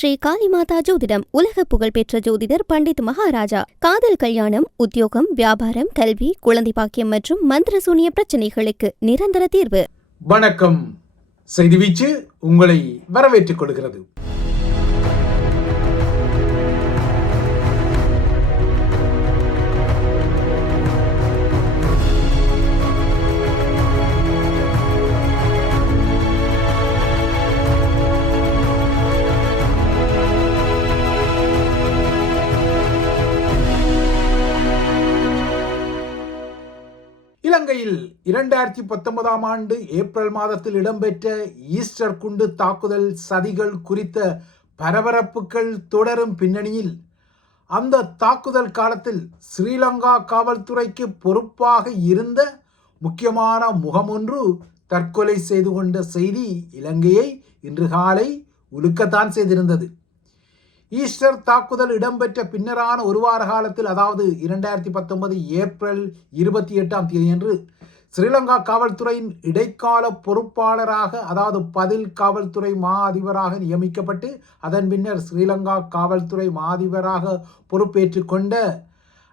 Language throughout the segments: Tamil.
ஸ்ரீ காளிமாதா ஜோதிடம் உலக புகழ்பெற்ற ஜோதிடர் பண்டித் மகாராஜா. காதல், கல்யாணம், உத்தியோகம், வியாபாரம், கல்வி, குழந்தை பாக்கியம் மற்றும் மந்திர சூனிய பிரச்சனைகளுக்கு நிரந்தர தீர்வு. வணக்கம். செய்தி வீச்சு உங்களை வரவேற்றுக் கொள்கிறது. இலங்கையில் 2019 ஆண்டு ஏப்ரல் மாதத்தில் இடம்பெற்ற ஈஸ்டர் குண்டு தாக்குதல் சதிகள் குறித்த பரபரப்புகள் தொடரும் பின்னணியில் அந்த தாக்குதல் காலத்தில் ஸ்ரீலங்கா காவல்துறைக்கு பொறுப்பாக இருந்த முக்கியமான முகமொன்று தற்கொலை செய்து கொண்ட செய்தி இலங்கையை இன்று காலை உலுக்கத்தான் செய்திருந்தது. ஈஸ்டர் தாக்குதல் இடம்பெற்ற பின்னரான ஒரு வார காலத்தில், அதாவது 2019 ஏப்ரல் 28 ஸ்ரீலங்கா காவல்துறையின் இடைக்கால பொறுப்பாளராக, அதாவது பதில் காவல்துறை மா அதிபராக நியமிக்கப்பட்டு அதன் பின்னர் ஸ்ரீலங்கா காவல்துறை மா அதிபராக பொறுப்பேற்று கொண்ட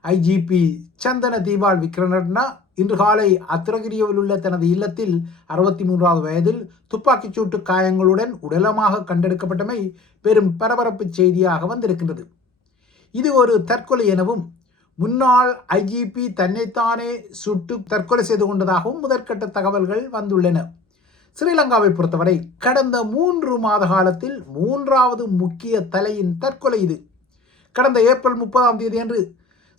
IGP சந்தன தீபால் விக்ரமரட்ன இன்று காலை அத்திரகிரியில் உள்ள தனது இல்லத்தில் 63வது வயதில் துப்பாக்கிச் சூட்டு காயங்களுடன் உடலமாக கண்டெடுக்கப்பட்டமை பெரும் பரபரப்பு செய்தியாக வந்திருக்கின்றது. இது ஒரு தற்கொலை எனவும் முன்னாள் IGP தன்னைத்தானே சுட்டு தற்கொலை செய்து கொண்டதாகவும் முதற்கட்ட தகவல்கள் வந்துள்ளன. ஸ்ரீலங்காவை பொறுத்தவரை கடந்த 3 மாத காலத்தில் 3வது முக்கிய தலையின் தற்கொலை இது. கடந்த ஏப்ரல் 30 அன்று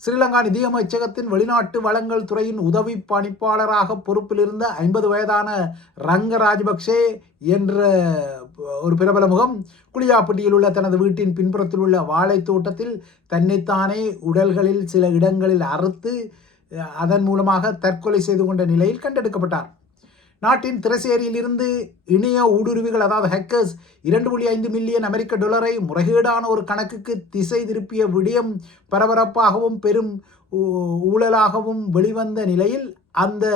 ஸ்ரீலங்கா நிதியமைச்சகத்தின் வெளிநாட்டு வளங்கள் துறையின் உதவி பணிப்பாளராக பொறுப்பில் இருந்த 50 வயதான ரங்க ராஜபக்சே என்ற ஒரு பிரபல முகம் குளியாப்பட்டியில் உள்ள தனது வீட்டின் பின்புறத்தில் உள்ள வாழை தோட்டத்தில் தன்னைத்தானே உடல்களில் சில இடங்களில் அறுத்து அதன் மூலமாக தற்கொலை செய்து கொண்ட நிலையில் கண்டெடுக்கப்பட்டார். நாட்டின் திரைசேரியில் இருந்து இணைய ஊடுருவிகள், அதாவது ஹேக்கர்ஸ், 2.5 மில்லியன் அமெரிக்க டாலரை முறைகேடான ஒரு கணக்குக்கு திசை திருப்பிய விடயம் பரபரப்பாகவும் பெரும் ஊழலாகவும் வெளிவந்த நிலையில் அந்த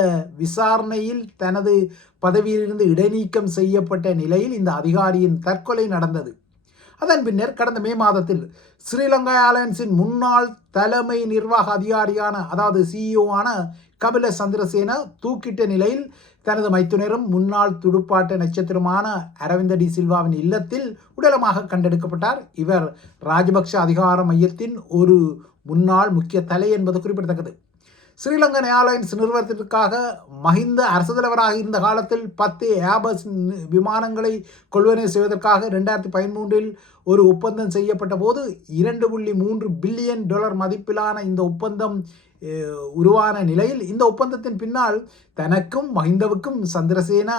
விசாரணையில் தனது பதவியிலிருந்து இடைநீக்கம் செய்யப்பட்ட நிலையில் இந்த அதிகாரியின் தற்கொலை நடந்தது. அதன் பின்னர் கடந்த மே மாதத்தில் ஸ்ரீலங்கா ஏர்லைன்ஸின் முன்னாள் தலைமை நிர்வாக அதிகாரியான, அதாவது CEO கபில சந்திரசேன தூக்கிட்ட நிலையில் தனது மைத்துனரும் முன்னாள் துடுப்பாட்ட நட்சத்திரமான அரவிந்த டி சில்வாவின் இல்லத்தில் உடலமாக கண்டெடுக்கப்பட்டார். இவர் ராஜபக்ஷ அதிகார மையத்தின் ஒரு முன்னாள் முக்கிய தலை என்பது குறிப்பிடத்தக்கது. ஸ்ரீலங்கன் ஏர்லைன்ஸ் நிறுவனத்திற்காக மஹிந்த அரசு தலைவராக இருந்த காலத்தில் 10 ஏர்பஸ் விமானங்களை கொள்வனை செய்வதற்காக 2013 ஒரு ஒப்பந்தம் செய்யப்பட்ட போது $2.3 பில்லியன் மதிப்பிலான இந்த ஒப்பந்தம் உருவான நிலையில் இந்த ஒப்பந்தத்தின் பின்னால் தனக்கும் மஹிந்தவுக்கும் சந்திரசேனா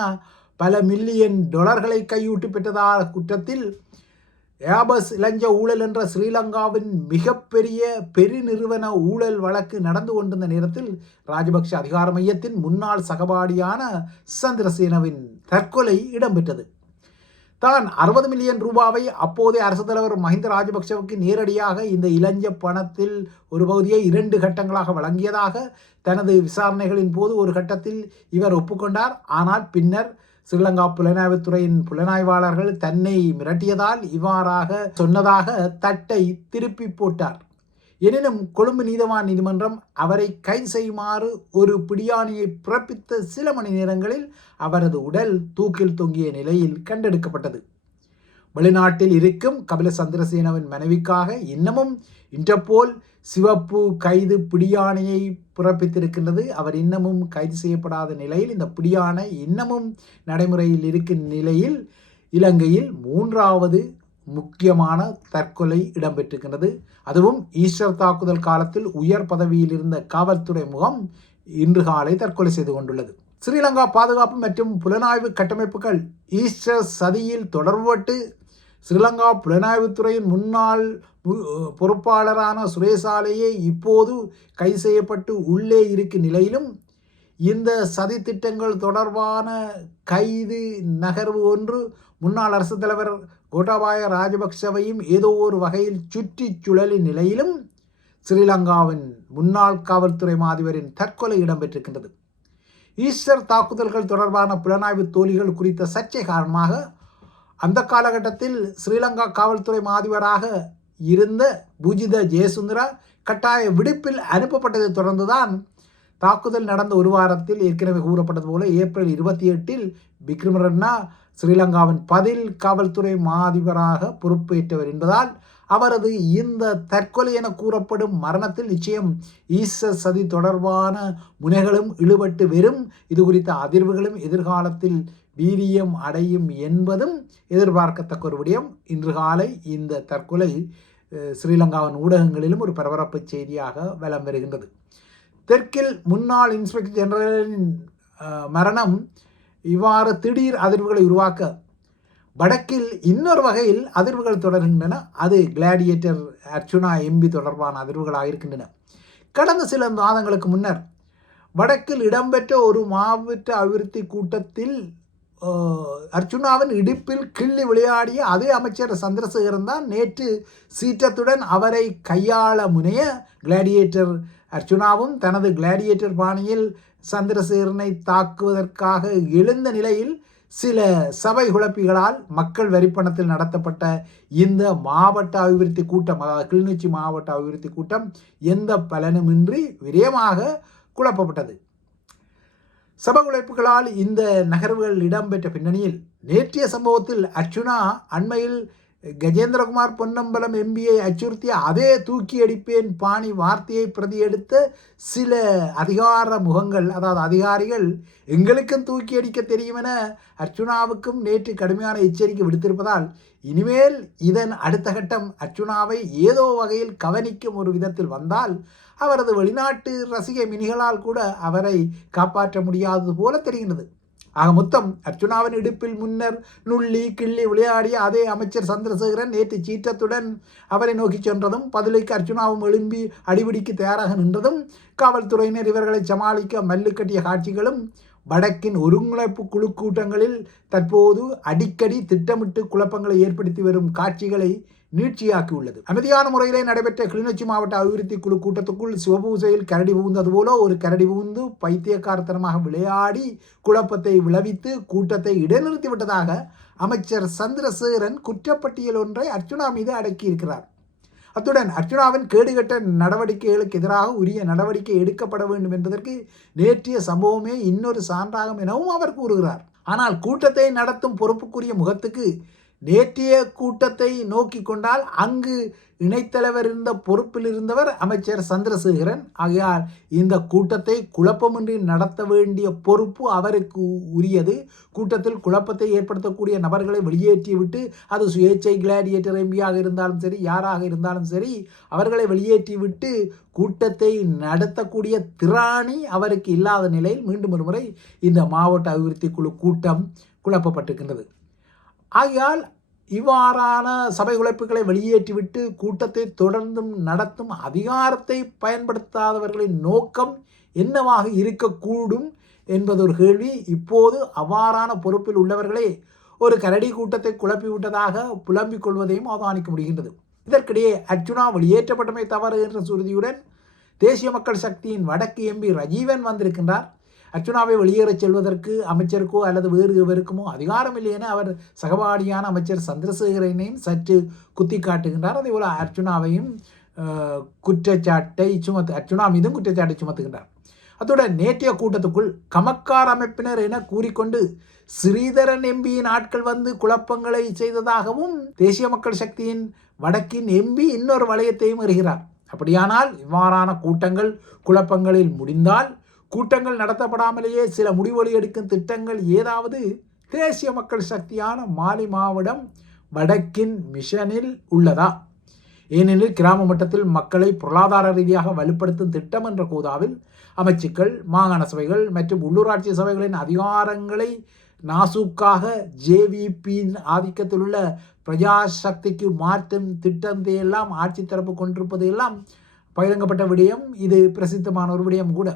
பல மில்லியன் டாலர்களை கையூட்டி பெற்றதாக குற்றத்தில் ஏர்பஸ் இலஞ்ச ஊழல் என்ற ஸ்ரீலங்காவின் மிகப்பெரிய பெருநிறுவன ஊழல் வழக்கு நடந்து கொண்டிருந்த நேரத்தில் ராஜபக்ஷ அதிகார மையத்தின் முன்னாள் சகபாடியான சந்திரசேனவின் தற்கொலை இடம்பெற்றது. தான் 60 மில்லியன் ரூபாவை அப்போதைய அரசு தலைவர் மஹிந்த ராஜபக்ஷவுக்கு நேரடியாக இந்த இலஞ்ச பணத்தில் ஒரு பகுதியை 2 கட்டங்களாக வழங்கியதாக தனது விசாரணைகளின் போது ஒரு கட்டத்தில் இவர் ஒப்புக்கொண்டார். ஆனால் பின்னர் ஸ்ரீலங்கா புலனாய்வுத்துறையின் புலனாய்வாளர்கள் தன்னை மிரட்டியதால் இவ்வாறாக சொன்னதாக தட்டை திருப்பி போட்டார். எனினும் கொழும்பு நீதவான் நீதிமன்றம் அவரை கைது செய்யுமாறு ஒரு பிடியாணையை பிறப்பித்த சில மணி நேரங்களில் அவரது உடல் தூக்கில் தொங்கிய நிலையில் கண்டெடுக்கப்பட்டது. வெளிநாட்டில் இருக்கும் கபில சந்திரசேனவின் மனைவிக்காக இன்னமும் இன்டர்போல் சிவப்பு கைது பிடியாணையை பிறப்பித்திருக்கின்றது. அவர் இன்னமும் கைது செய்யப்படாத நிலையில் இந்த பிடியாணை இன்னமும் நடைமுறையில் இருக்கும் நிலையில் இலங்கையில் 3வது முக்கியமான தற்கொலை இடம்பெற்றிருக்கின்றது. அதுவும் ஈஸ்டர் தாக்குதல் காலத்தில் உயர் பதவியில் இருந்த காவல்துறை முகம் இன்று காலை தற்கொலை செய்து கொண்டுள்ளது. ஸ்ரீலங்கா பாதுகாப்பு மற்றும் புலனாய்வு கட்டமைப்புகள் ஈஸ்டர் சதியில் தொடர்பட்டு ஸ்ரீலங்கா புலனாய்வுத்துறையின் முன்னாள் பொறுப்பாளரான சுரேசாலையே இப்போது கைது செய்யப்பட்டு உள்ளே இருக்கும் நிலையிலும் இந்த சதி திட்டங்கள் தொடர்பான கைது நகர்வு ஒன்று முன்னாள் அரசு தலைவர் கோட்டாபாய ராஜபக்சவையும் ஏதோ ஒரு வகையில் சுற்றி சுழலின் நிலையிலும் ஸ்ரீலங்காவின் முன்னாள் காவல்துறை மாதிபரின் தற்கொலை இடம்பெற்றிருக்கின்றது. ஈஸ்டர் தாக்குதல்கள் தொடர்பான புலனாய்வு தோல்விகள் குறித்த சர்ச்சை காரணமாக அந்த காலகட்டத்தில் ஸ்ரீலங்கா காவல்துறை மாதிபராக இருந்த பூஜித ஜெயசுந்தரா கட்டாய விடுப்பில் அனுப்பப்பட்டதை தொடர்ந்துதான் தாக்குதல் நடந்த ஒரு வாரத்தில் ஏற்கனவே கூறப்பட்டது போல ஏப்ரல் 28 விக்ரமரட்னா ஸ்ரீலங்காவின் பதில் காவல்துறை மாதிபராக பொறுப்பேற்றவர் என்பதால் அவரது இந்த தற்கொலை என கூறப்படும் மரணத்தில் நிச்சயம் ஈஸ்டர் சதி தொடர்பான முனைகளும் இழுபட்டு வரும். இது குறித்த அதிர்வுகளும் எதிர்காலத்தில் வீரியம் அடையும் என்பதும் எதிர்பார்க்கத்தக்க ஒரு விடயம். இன்று காலை இந்த தற்கொலை ஸ்ரீலங்காவின் ஊடகங்களிலும் ஒரு பரபரப்பு செய்தியாக வலம் வருகின்றது. தெற்கில் முன்னாள் இன்ஸ்பெக்டர் ஜெனரலின் மரணம் இவ்வாறு திடீர் அதிர்வுகளை உருவாக்க, வடக்கில் இன்னொரு வகையில் அதிர்வுகள் தொடர்கின்றன. அது கிளாடியேட்டர் அர்ச்சுனா எம்பி தொடர்பான அதிர்வுகளாக இருக்கின்றன. கடந்த சில மாதங்களுக்கு முன்னர் வடக்கில் இடம்பெற்ற ஒரு மாவட்ட அபிவிருத்தி கூட்டத்தில் அர்ச்சுனாவின் இடுப்பில் கிள்ளி விளையாடிய அதே அமைச்சர் சந்திரசேகரன் தான் நேற்று சீற்றத்துடன் அவரை கையாள முனைய கிளாடியேட்டர் அர்ச்சுனாவும் தனது கிளாடியேட்டர் பாணியில் சந்திரசேகரனை தாக்குவதற்காக எழுந்த நிலையில் சில சபை குழப்பிகளால் மக்கள் வரிப்பணத்தில் நடத்தப்பட்ட இந்த மாவட்ட அபிவிருத்தி கூட்டம், அதாவது கிளிநொச்சி மாவட்ட அபிவிருத்தி கூட்டம் எந்த பலனுமின்றி விரயமாக குழப்பப்பட்டது. சபை உழைப்புகளால் இந்த நகர்வுகள் இடம்பெற்ற பின்னணியில் நேற்றைய சம்பவத்தில் அர்ச்சுனா அண்மையில் கஜேந்திரகுமார் பொன்னம்பலம் எம்பியை அச்சுறுத்திய அதே தூக்கி அடிப்பேன் பாணி வார்த்தையை பிரதி எடுத்த சில அதிகார முகங்கள், அதாவது அதிகாரிகள் எங்களுக்கும் தூக்கி அடிக்க தெரியும் என அர்ச்சுனாவுக்கும் நேற்று கடுமையான எச்சரிக்கை விடுத்திருப்பதால் இனிமேல் இதன் அடுத்த கட்டம் அர்ச்சுனாவை ஏதோ வகையில் கவனிக்கும் ஒரு விதத்தில் வந்தால் அவரது வெளிநாட்டு ரசிகை மினிகளால் கூட அவரை காப்பாற்ற முடியாதது போல தெரிகிறது. ஆக மொத்தம் அர்ச்சுனாவின் இடுப்பில் முன்னர் நுள்ளி கிள்ளி விளையாடிய அதே அமைச்சர் சந்திரசேகரன் நேற்று சீற்றத்துடன் அவரை நோக்கி சென்றதும், பதிலுக்கு அர்ச்சுனாவும் எழும்பி அடிபிடிக்கு தயாராக நின்றதும், காவல்துறையினர் இவர்களை சமாளிக்க மல்லு கட்டிய காட்சிகளும் வடக்கின் ஒருங்கிணைப்பு குழு கூட்டங்களில் தற்போது அடிக்கடி திட்டமிட்டு குழப்பங்களை ஏற்படுத்தி வரும் காட்சிகளை நீட்சியாக்கியுள்ளது. அமைதியான முறையிலே நடைபெற்ற கிளிநொச்சி மாவட்ட அபிவிருத்தி குழு கூட்டத்துக்குள் சிவபூசையில் கரடி புகுந்தது போல ஒரு கரடி புகுந்து பைத்தியக்காரத்தனமாக விளையாடி குழப்பத்தை விளைவித்து கூட்டத்தை இடைநிறுத்தி விட்டதாக அமைச்சர் சந்திரசேகரன் குற்றப்பட்டியல் ஒன்றை அர்ச்சுனா மீது அடக்கியிருக்கிறார். அத்துடன் அர்ச்சுனாவின் கேடுகட்ட நடவடிக்கைகளுக்கு எதிராக உரிய நடவடிக்கை எடுக்கப்பட வேண்டும் என்பதற்கு நேற்றைய சம்பவமே இன்னொரு சான்றாகும் எனவும் அவர் கூறுகிறார். ஆனால் கூட்டத்தை நடத்தும் பொறுப்புக்குரிய முகத்துக்கு நேற்றைய கூட்டத்தை நோக்கி கொண்டால் அங்கு இணைத்தலைவர் இருந்த பொறுப்பில் இருந்தவர் அமைச்சர் சந்திரசேகரன். ஆகையால் இந்த கூட்டத்தை குழப்பமின்றி நடத்த வேண்டிய பொறுப்பு அவருக்கு உரியது. கூட்டத்தில் குழப்பத்தை ஏற்படுத்தக்கூடிய நபர்களை வெளியேற்றிவிட்டு, அது சுயேட்சை கிளாடியேட்டர் எம்பியாக இருந்தாலும் சரி, யாராக இருந்தாலும் சரி, அவர்களை வெளியேற்றிவிட்டு கூட்டத்தை நடத்தக்கூடிய திராணி அவருக்கு இல்லாத நிலையில் மீண்டும் ஒரு முறை இந்த மாவட்ட அபிவிருத்தி குழு கூட்டம் குழப்பப்பட்டிருக்கின்றது. ஆகையால் இவ்வாறான சபை உழைப்புகளை வெளியேற்றிவிட்டு கூட்டத்தை தொடர்ந்தும் நடத்தும் அதிகாரத்தை பயன்படுத்தாதவர்களின் நோக்கம் என்னவாக இருக்கக்கூடும் என்பது ஒரு கேள்வி. இப்போது அவ்வாறான பொறுப்பில் உள்ளவர்களே ஒரு கரடி கூட்டத்தை குழப்பிவிட்டதாக புலம்பிக் கொள்வதையும் அவதானிக்க முடிகின்றது. இதற்கிடையே அர்ச்சுனா வெளியேற்றப்பட்டமை தவறு என்ற சுருதியுடன் தேசிய மக்கள் சக்தியின் வடக்கு எம்பி ரஜீவன் வந்திருக்கின்றார். அர்ச்சுனாவை வெளியேறச் செல்வதற்கு அமைச்சருக்கோ அல்லது வேறு எவருக்குமோ அதிகாரம் இல்லை என அவர் சகபாடியான அமைச்சர் சந்திரசேகரனையும் சற்று குத்தி காட்டுகின்றார். அதே போல அர்ச்சுனாவையும் அர்ச்சுனா மீதும் குற்றச்சாட்டை சுமத்துகின்றார். அத்துடன் நேற்றைய கூட்டத்துக்குள் கமக்கார் அமைப்பினர் என கூறிக்கொண்டு ஸ்ரீதரன் எம்பியின் ஆட்கள் வந்து குழப்பங்களை செய்ததாகவும் தேசிய மக்கள் சக்தியின் வடக்கின் எம்பி இன்னொரு வளையத்தையும் எறிகிறார். அப்படியானால் இவ்வாறான கூட்டங்கள் குழப்பங்களில் முடிந்தால் கூட்டங்கள் நடத்தப்படாமலேயே சில முடிவுகளை எடுக்கும் திட்டங்கள் ஏதாவது தேசிய மக்கள் சக்தியான மாலி மாவட்டம் வடக்கின் மிஷனில் உள்ளதா? ஏனெனில் கிராம மட்டத்தில் மக்களை பொருளாதார ரீதியாக வலுப்படுத்தும் திட்டம் என்ற கோதாவில் அமைச்சுக்கள், மாகாண சபைகள் மற்றும் உள்ளூராட்சி சபைகளின் அதிகாரங்களை நாசூக்காக ஜேவிபியின் ஆதிக்கத்தில் உள்ள பிரஜாசக்திக்கு மாற்றும் திட்டத்தையெல்லாம் ஆட்சி தரப்பு கொண்டிருப்பதையெல்லாம் பகிரங்கப்பட்ட விடயம். இது பிரசித்தமான ஒரு விடயம் கூட.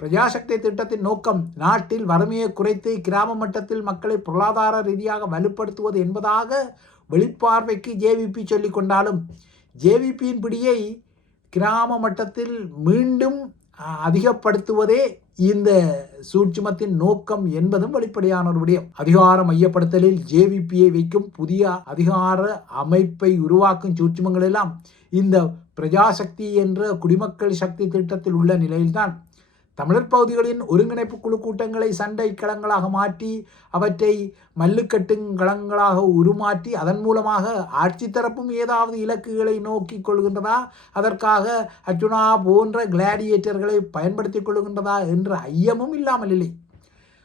பிரஜாசக்தி திட்டத்தின் நோக்கம் நாட்டில் வறுமையை குறைத்து கிராம மட்டத்தில் மக்களை பொருளாதார ரீதியாக வலுப்படுத்துவது என்பதாக வெளிப்பார்வைக்கு ஜேவிபி சொல்லிக் கொண்டாலும் ஜேவிபியின் பிடியை கிராம மட்டத்தில் மீண்டும் அதிகப்படுத்துவதே இந்த சூட்சுமத்தின் நோக்கம் என்பதும் வெளிப்படையான ஒரு விடயம். அதிகார மையப்படுத்தலில் ஜேவிபியை வைக்கும் புதிய அதிகார அமைப்பை உருவாக்கும் சூட்சுமங்கள் எல்லாம் இந்த பிரஜாசக்தி என்ற குடிமக்கள் சக்தி திட்டத்தில் உள்ள நிலையில்தான் தமிழர் பகுதிகளின் ஒருங்கிணைப்பு குழு கூட்டங்களை சண்டை களங்களாக மாற்றி அவற்றை மல்லுக்கட்டுங்களங்களாக உருமாற்றி அதன் மூலமாக ஆட்சி தரப்பும் ஏதாவது இலக்குகளை நோக்கி கொள்கின்றதா, அதற்காக அர்ஜுனா போன்ற கிளாடியேட்டர்களை பயன்படுத்தி கொள்கின்றதா என்ற ஐயமும் இல்லாமல் இல்லை.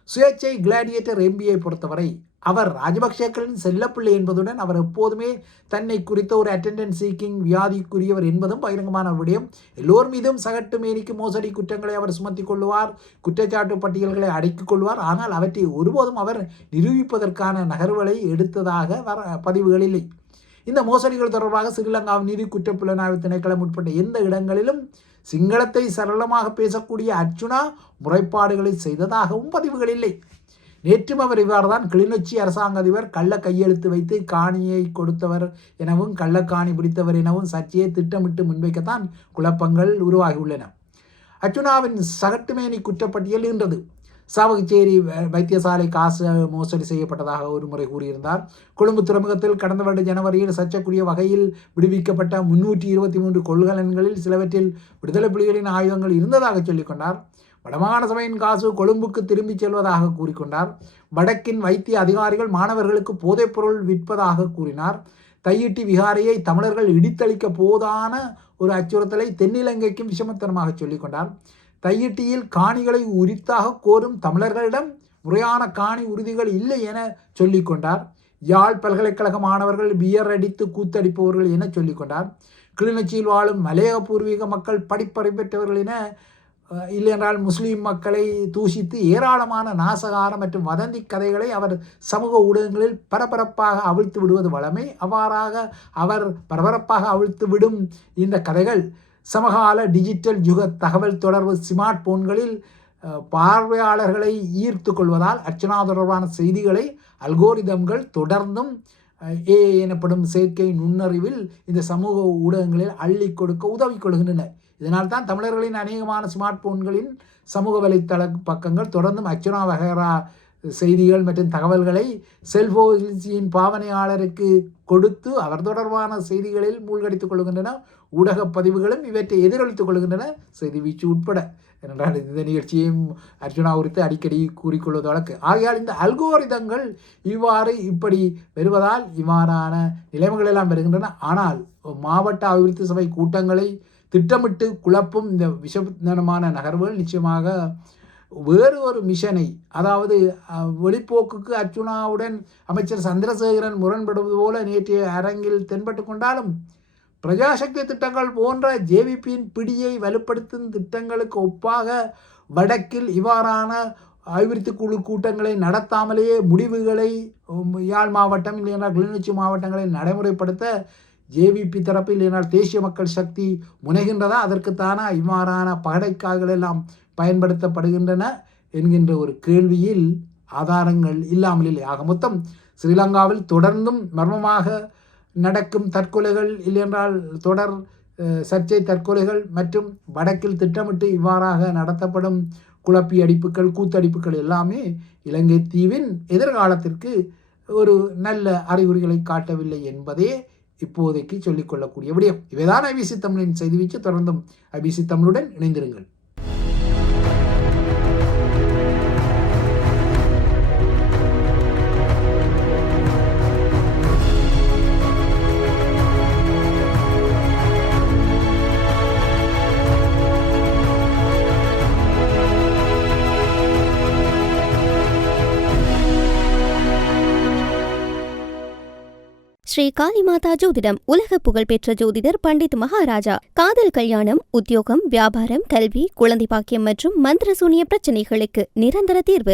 சுயேட்சை கிளாடியேட்டர் எம்பியை பொறுத்தவரை அவர் ராஜபக்சேக்களின் செல்லப்பிள்ளை என்பதுடன் அவர் எப்போதுமே தன்னை குறித்த ஒரு அட்டெண்டன்ஸ் சீக்கிங் வியாதிக்குரியவர் என்பதும் பகிரங்கமான விடயம். எல்லோர் மீதும் சகட்டு மேனிக்கு மோசடி குற்றங்களை அவர் சுமத்தி கொள்வார், குற்றச்சாட்டு பட்டியல்களை அடக்கிக் கொள்வார். ஆனால் அவற்றை ஒருபோதும் அவர் நிரூபிப்பதற்கான நகர்வுகளை எடுத்ததாக பதிவுகள் இல்லை. இந்த மோசடிகள் தொடர்பாக ஸ்ரீலங்காவின் நீதி குற்றப்புலனாய்வு திணைக்களம் உட்பட்ட எந்த இடங்களிலும் சிங்களத்தை சரளமாக பேசக்கூடிய அர்ச்சுனா முறைப்பாடுகளை செய்ததாகவும் பதிவுகள் இல்லை. நேற்றும் அவர் இவ்வாறுதான் கிளிநொச்சி அரசாங்க அதிபர் கள்ள கையெழுத்து வைத்து காணியை கொடுத்தவர் எனவும் கள்ளக்காணி பிடித்தவர் எனவும் சர்ச்சையை திட்டமிட்டு முன்வைக்கத்தான் குழப்பங்கள் உருவாகியுள்ளன. அர்ச்சுனாவின் சகட்டுமேனி குற்றப்பட்டியல் இன்றது. சாவகச்சேரி வைத்தியசாலை காசு மோசடி செய்யப்பட்டதாக ஒரு முறை கூறியிருந்தார். கொழும்பு துறைமுகத்தில் கடந்த வருட ஜனவரியில் சர்ச்சைக்குரிய வகையில் விடுவிக்கப்பட்ட 323 கொள்கலன்களில் சிலவற்றில் விடுதலை புலிகளின் ஆயுதங்கள் இருந்ததாக சொல்லிக்கொண்டார். வடமாகாண சபையின் காசு கொழும்புக்கு திரும்பிச் செல்வதாக கூறிக்கொண்டார். வடக்கின் வைத்திய அதிகாரிகள் மாணவர்களுக்கு போதைப்பொருள் விற்பதாக கூறினார். தையிட்டி விகாரையை தமிழர்கள் இடித்தளிக்க போதான ஒரு அச்சுறுத்தலை தென்னிலங்கைக்கும் விஷமத்தனமாக சொல்லிக்கொண்டார். தையிட்டியில் காணிகளை உரித்தாக கோரும் தமிழர்களிடம் முறையான காணி உறுதிகள் இல்லை என சொல்லிக்கொண்டார். யாழ் பல்கலைக்கழக மாணவர்கள் பியர் அடித்து கூத்தடிப்பவர்கள் என சொல்லிக்கொண்டார். கிளிநொச்சியில் வாழும் மலையக பூர்வீக மக்கள் படிப்பறிவு பெற்றவர்கள் என, இல்லையென்றால் முஸ்லீம் மக்களை தூஷித்து ஏராளமான நாசகார மற்றும் வதந்தி கதைகளை அவர் சமூக ஊடகங்களில் பரபரப்பாக அவிழ்த்து விடுவது வழமை. அவ்வாறாக அவர் பரபரப்பாக அவிழ்த்து விடும் இந்த கதைகள் சமகால டிஜிட்டல் யுக தகவல் தொடர்பு ஸ்மார்ட் போன்களில் பார்வையாளர்களை ஈர்த்து கொள்வதால் அர்ச்சனா தொடர்பான செய்திகளை அல்கோரிதம்கள் தொடர்ந்தும் எனப்படும் செயற்கை நுண்ணறிவில் இந்த சமூக ஊடகங்களில் அள்ளி கொடுக்க உதவி கொள்கின்றன. இதனால் தான் தமிழர்களின் அநேகமான ஸ்மார்ட் போன்களின் சமூக வலைத்தள பக்கங்கள் தொடர்ந்தும் அர்ச்சனா வகைரா செய்திகள் மற்றும் தகவல்களை செல்போனின் பாவனையாளருக்கு கொடுத்து அவர் தொடர்பான செய்திகளில் மூழ்கடித்துக் கொள்கின்றன. ஊடக பதிவுகளும் இவற்றை எதிரொலித்துக் கொள்கின்றன, செய்தி வீச்சு உட்பட. என்றால் இந்த நிகழ்ச்சியையும் அர்ச்சனா குறித்து அடிக்கடி கூறிக்கொள்வது வழக்கு. ஆகையால் இந்த அல்கோரிதங்கள் இப்படி வருவதால் இவ்வாறான நிலைமைகள் எல்லாம் வருகின்றன. ஆனால் மாவட்ட அபிவிருத்தி சபை கூட்டங்களை திட்டமிட்டு குழப்பும் இந்த விஷமான நகர்வுகள் நிச்சயமாக வேறு ஒரு மிஷனை, அதாவது வெளிப்போக்குக்கு அர்ச்சுனாவுடன் அமைச்சர் சந்திரசேகரன் முரண்படுவது போல நேற்றைய அரங்கில் தென்பட்டு கொண்டாலும் பிரஜாசக்தி திட்டங்கள் போன்ற ஜேவிபியின் பிடியை வலுப்படுத்தும் திட்டங்களுக்கு ஒப்பாக வடக்கில் இவ்வாறான அபிவிருத்தி குழு கூட்டங்களை நடத்தாமலேயே முடிவுகளை யாழ் மாவட்டம் இல்லையென்றால் கிளிநொச்சி மாவட்டங்களை நடைமுறைப்படுத்த ஜேவிபி தரப்பில் இல்லையென்றால் தேசிய மக்கள் சக்தி முனைகின்றதா, அதற்குத்தான இவ்வாறான பகடைக்காய்கள் எல்லாம் பயன்படுத்தப்படுகின்றன என்கின்ற ஒரு கேள்வியில் ஆதாரங்கள் இல்லாமல் இல்லை. ஆக மொத்தம் ஸ்ரீலங்காவில் தொடர்ந்தும் மர்மமாக நடக்கும் தற்கொலைகள் இல்லையென்றால் தொடர் சர்ச்சை தற்கொலைகள் மற்றும் வடக்கில் திட்டமிட்டு இவ்வாறாக நடத்தப்படும் குழப்பி அடிப்புகள் கூத்தடிப்புகள் எல்லாமே இலங்கை தீவின் எதிர்காலத்திற்கு ஒரு நல்ல அறிகுறிகளை காட்டவில்லை என்பதே இப்போதைக்கு சொல்லிக்கொள்ளக்கூடிய விடயம். இவைதான் ஐபிசி தமிழின் செய்தி வீச்சு. தொடர்ந்தும் ஐபிசி தமிழுடன் இணைந்திருங்கள். ஸ்ரீ காளிமாதா ஜோதிடம் உலக புகழ்பெற்ற ஜோதிடர் பண்டித் மகாராஜா. காதல், கல்யாணம், உத்தியோகம், வியாபாரம், கல்வி, குழந்தை பாக்கியம் மற்றும் மந்திர சூனிய பிரச்சனைகளுக்கு நிரந்தர தீர்வு.